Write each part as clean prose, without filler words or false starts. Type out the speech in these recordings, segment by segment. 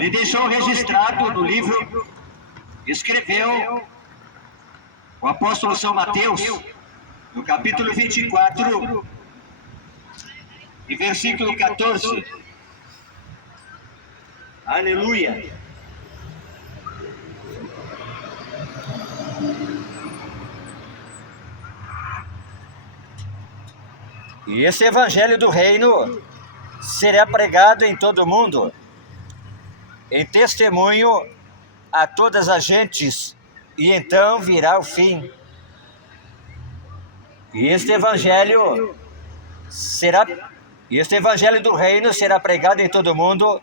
Ele deixou registrado no livro, escreveu o apóstolo São Mateus, no capítulo 24, e versículo 14. Aleluia! E esse evangelho do reino será pregado em todo o mundo, em testemunho a todas as gentes, e então virá o fim. E este evangelho do reino será pregado em todo o mundo,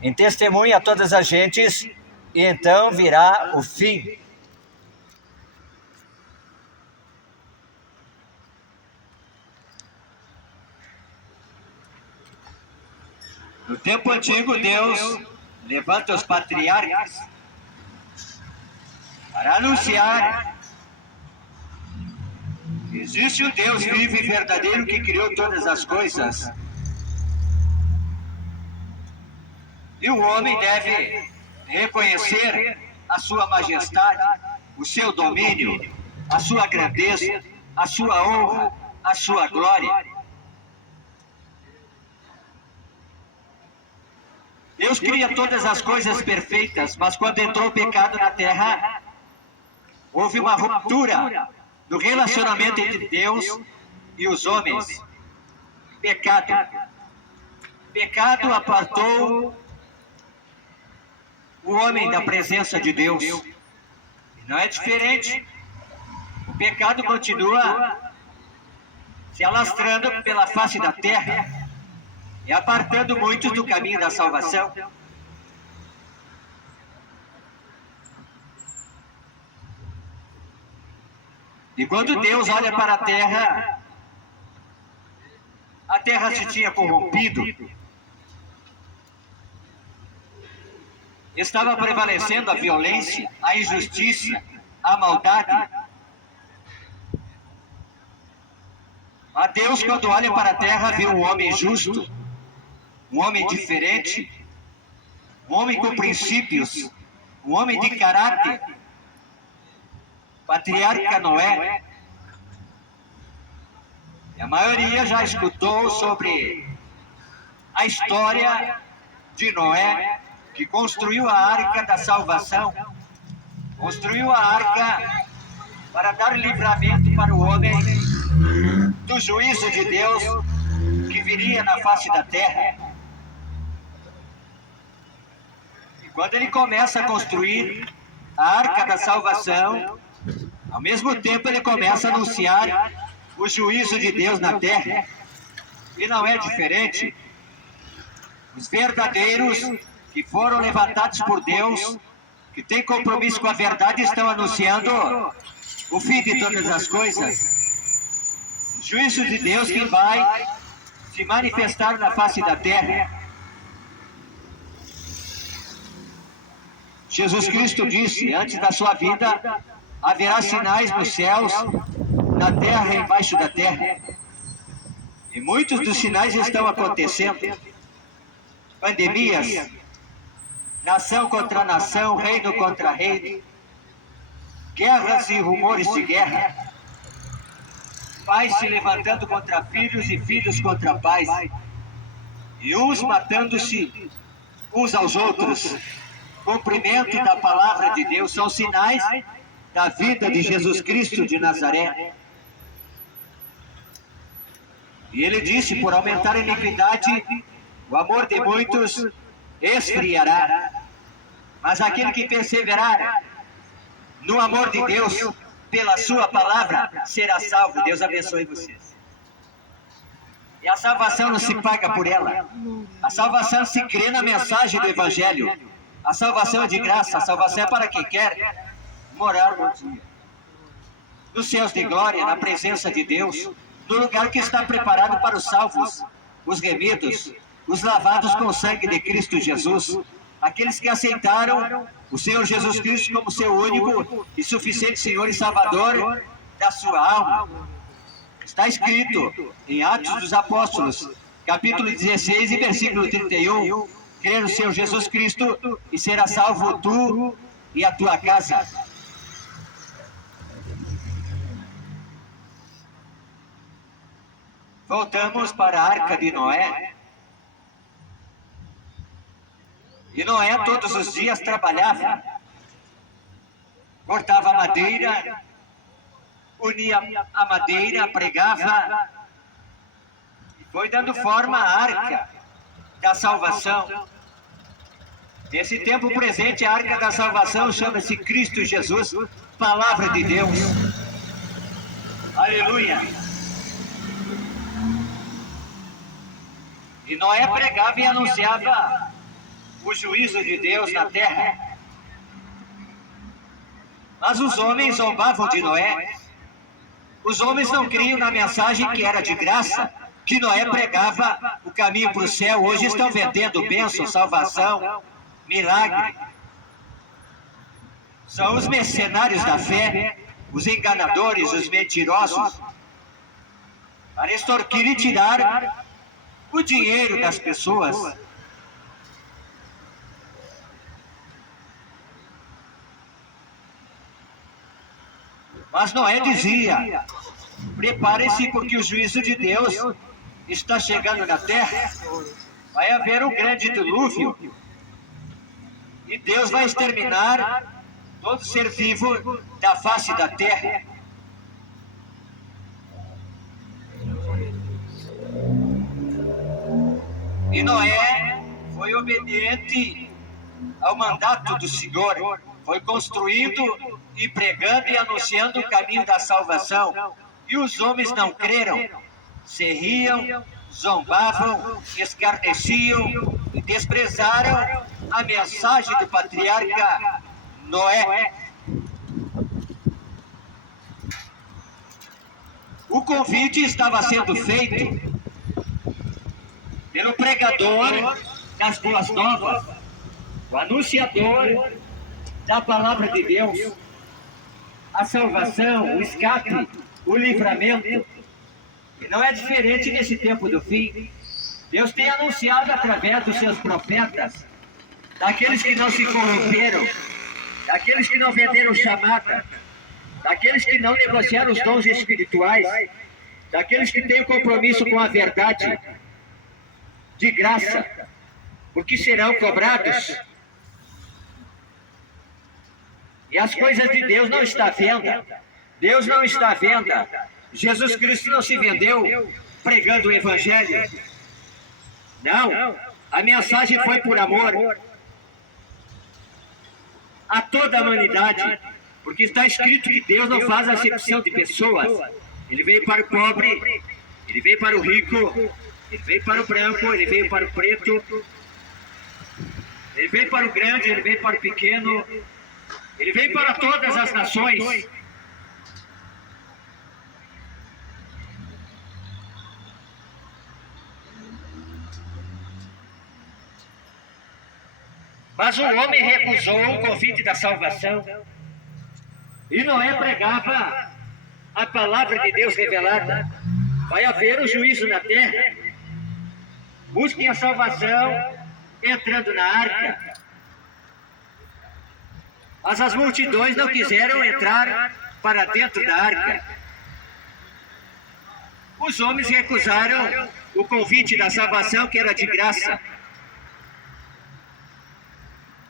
em testemunho a todas as gentes, e então virá o fim. No tempo antigo, Deus levanta os patriarcas para anunciar que existe um Deus vivo e verdadeiro que criou todas as coisas. E o homem deve reconhecer a sua majestade, o seu domínio, a sua grandeza, a sua honra, a sua glória. Deus cria todas as coisas perfeitas, mas quando entrou o pecado na terra, houve uma ruptura no relacionamento entre Deus e os homens. Pecado apartou o homem da presença de Deus. E não é diferente. O pecado continua se alastrando pela face da terra e apartando muitos do caminho da salvação. E quando Deus olha para a terra se tinha corrompido. Estava prevalecendo a violência, a injustiça, a maldade. A Deus, quando olha para a terra, vê um homem justo, um homem diferente, um homem com princípios, um homem de caráter. Patriarca Noé. E a maioria já escutou sobre a história de Noé, que construiu a arca da salvação, construiu a arca para dar livramento para o homem do juízo de Deus que viria na face da terra. E quando ele começa a construir a arca da salvação, ao mesmo tempo ele começa a anunciar o juízo de Deus na terra. E não é diferente. Os verdadeiros que foram levantados por Deus, que têm compromisso com a verdade, estão anunciando o fim de todas as coisas. O juízo de Deus que vai se manifestar na face da terra. Jesus Cristo disse, antes da sua vida, haverá sinais nos céus, na terra e embaixo da terra. E muitos dos sinais estão acontecendo. Pandemias, nação contra nação, reino contra reino, guerras e rumores de guerra, pais se levantando contra filhos e filhos contra pais, e uns matando-se uns aos outros. Cumprimento da palavra de Deus são sinais da vida de Jesus Cristo de Nazaré. E ele disse, por aumentar a iniquidade, o amor de muitos esfriará. Mas aquele que perseverar no amor de Deus, pela sua palavra, será salvo. Deus abençoe vocês. E a salvação não se paga por ela. A salvação se crê na mensagem do Evangelho. A salvação é de graça, a salvação é para quem quer morar no dia. Nos céus de glória, na presença de Deus, no lugar que está preparado para os salvos, os remidos, os lavados com o sangue de Cristo Jesus, aqueles que aceitaram o Senhor Jesus Cristo como seu único e suficiente Senhor e Salvador da sua alma. Está escrito em Atos dos Apóstolos, capítulo 16 e versículo 31, crer no Senhor Jesus Cristo e será salvo tu e a tua casa. Voltamos para a arca de Noé. E Noé todos os dias trabalhava, cortava madeira, unia a madeira, pregava, e foi dando forma à arca da salvação. Nesse tempo presente, a arca da salvação chama-se Cristo Jesus, Palavra de Deus. Aleluia! E Noé pregava e anunciava o juízo de Deus na terra. Mas os homens zombavam de Noé. Os homens não criam na mensagem que era de graça, que Noé pregava o caminho para o céu. Hoje estão vendendo bênção, salvação, milagre. São os mercenários da fé, os enganadores, os mentirosos, para extorquir e tirar o dinheiro das pessoas. Mas Noé dizia: prepare-se, porque o juízo de Deus está chegando na terra. Vai haver um grande dilúvio e Deus vai exterminar todo ser vivo da face da terra. E Noé foi obediente ao mandato do Senhor, foi construindo e pregando e anunciando o caminho da salvação. E os homens não creram, se riam, zombavam, escarneciam e desprezaram a mensagem do patriarca Noé. O convite estava sendo feito pelo pregador das boas novas, o anunciador da palavra de Deus, a salvação, o escape, o livramento. E não é diferente nesse tempo do fim. Deus tem anunciado através dos seus profetas, daqueles que não se corromperam, daqueles que não venderam chamada, daqueles que não negociaram os dons espirituais, daqueles que têm compromisso com a verdade, de graça, porque serão cobrados. E as coisas de Deus não estão à venda. Deus não está à venda. Jesus Cristo não se vendeu pregando o Evangelho. Não. A mensagem foi por amor a toda a humanidade. Porque está escrito que Deus não faz acepção de pessoas. Ele veio para o pobre, ele veio para o rico, ele veio para o branco, ele veio para o preto, ele veio para o grande, ele veio para o pequeno. Ele veio para todas as nações. Mas o homem recusou o convite da salvação. E Noé pregava a palavra de Deus revelada. Vai haver o juízo na terra. Busquem a salvação entrando na arca. Mas as multidões não quiseram entrar para dentro da arca. Os homens recusaram o convite da salvação, que era de graça.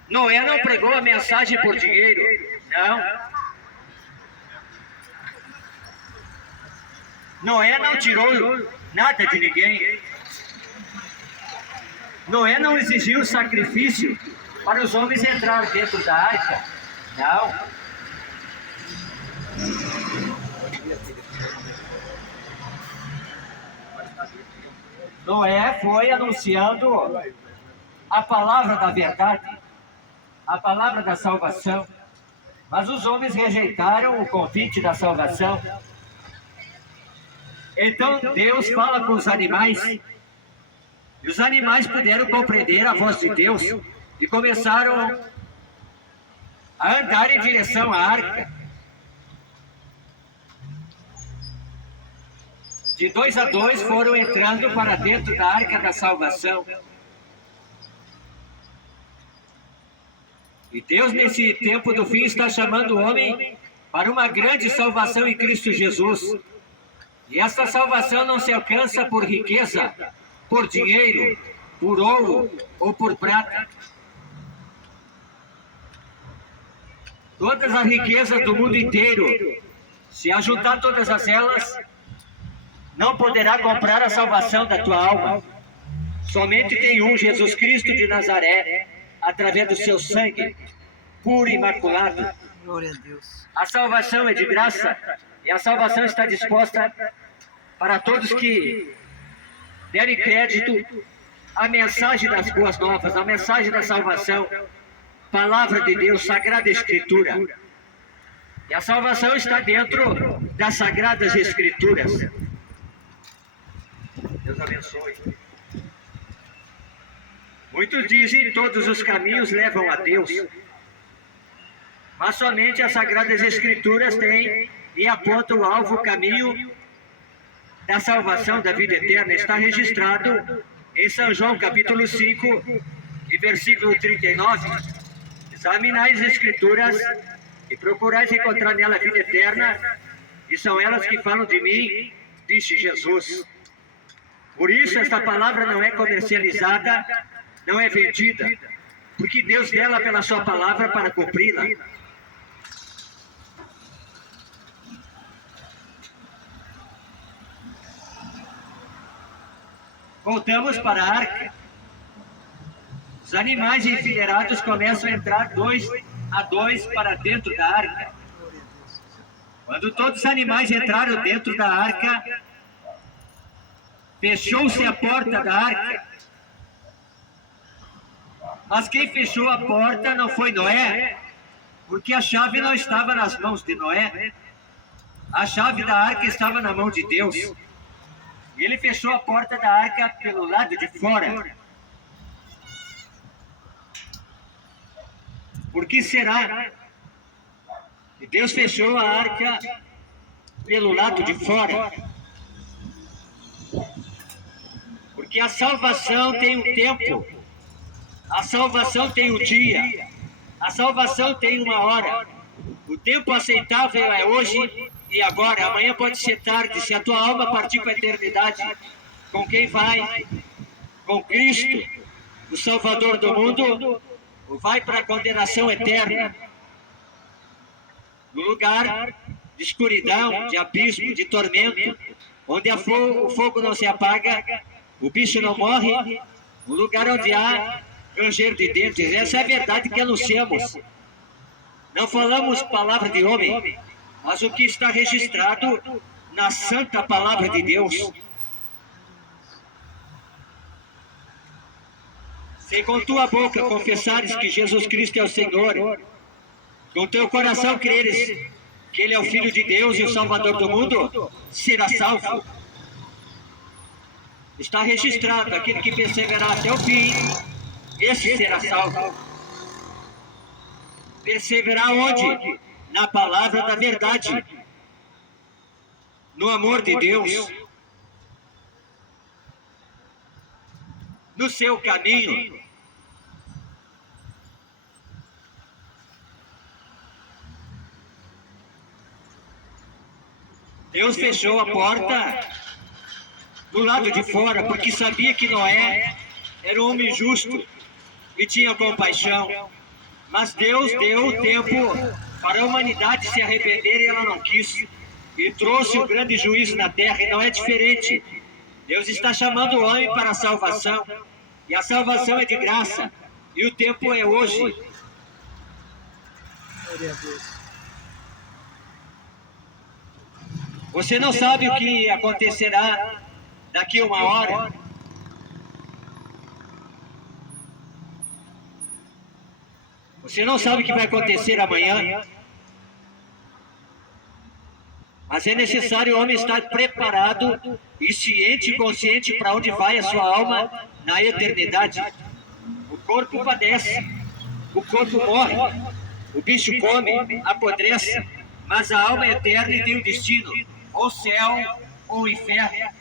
Noé não pregou a mensagem por dinheiro, não. Noé não tirou nada de ninguém. Noé não exigiu sacrifício para os homens entrar dentro da arca. Não. Noé foi anunciando a palavra da verdade, a palavra da salvação. Mas os homens rejeitaram o convite da salvação. Então Deus fala com os animais. E os animais puderam compreender a voz de Deus e começaram a andar em direção à arca. De 2 a 2 foram entrando para dentro da arca da salvação. E Deus, nesse tempo do fim, está chamando o homem para uma grande salvação em Cristo Jesus. E essa salvação não se alcança por riqueza, por dinheiro, por ouro ou por prata. Todas as riquezas do mundo inteiro, se ajuntar todas elas, não poderá comprar a salvação da tua alma. Somente tem um, Jesus Cristo de Nazaré, através do seu sangue, puro e imaculado. Glória a Deus. A salvação é de graça, e a salvação está disposta para todos que derem crédito à mensagem das boas novas, à mensagem da salvação, palavra de Deus, Sagrada Escritura. E a salvação está dentro das Sagradas Escrituras. Deus abençoe. Muitos dizem que todos os caminhos levam a Deus, mas somente as Sagradas Escrituras têm e apontam o alvo, o caminho da salvação, da vida eterna. Está registrado em São João, capítulo 5, e versículo 39. Examinai as Escrituras e procurais encontrar nela a vida eterna, e são elas que falam de mim, disse Jesus. Por isso, esta palavra não é comercializada, não é vendida, porque Deus dela pela sua palavra para cumpri-la. Voltamos para a arca. Os animais enfileirados começam a entrar 2 a 2 para dentro da arca. Quando todos os animais entraram dentro da arca, fechou-se a porta da arca. Mas quem fechou a porta não foi Noé, porque a chave não estava nas mãos de Noé. A chave da arca estava na mão de Deus. E ele fechou a porta da arca pelo lado de fora. Por que será? E Deus fechou a arca pelo lado de fora. Porque a salvação tem um tempo. A salvação tem um dia. A salvação tem uma hora. O tempo aceitável é hoje e agora. Amanhã pode ser tarde. Se a tua alma partir para a eternidade, com quem vai? Com Cristo, o Salvador do mundo, ou vai para a condenação eterna? No lugar de escuridão, de abismo, de tormento, onde o fogo não se apaga, o bicho não morre, um lugar onde há ranger de dentes. Essa é a verdade que anunciamos. Não falamos palavra de homem, mas o que está registrado na santa palavra de Deus. Se com tua boca confessares que Jesus Cristo é o Senhor, com teu coração creres que Ele é o Filho de Deus e o Salvador do mundo, será salvo. Está registrado: aquele que perseverar até o fim, esse será salvo. Perseverar onde? Na palavra da verdade, no amor de Deus, no seu caminho. Deus fechou a porta do lado de fora, porque sabia que Noé era um homem justo e tinha compaixão. Mas Deus deu tempo para a humanidade se arrepender e ela não quis. E trouxe um grande juízo na terra, e não é diferente. Deus está chamando o homem para a salvação. E a salvação é de graça. E o tempo é hoje. Glória a Deus. Você não sabe o que acontecerá daqui a uma hora. Você não sabe o que vai acontecer amanhã. Mas é necessário o homem estar preparado e ciente e consciente para onde vai a sua alma na eternidade. O corpo padece, o corpo morre, o bicho come, apodrece, mas a alma é eterna e tem um destino, ou céu ou inferno.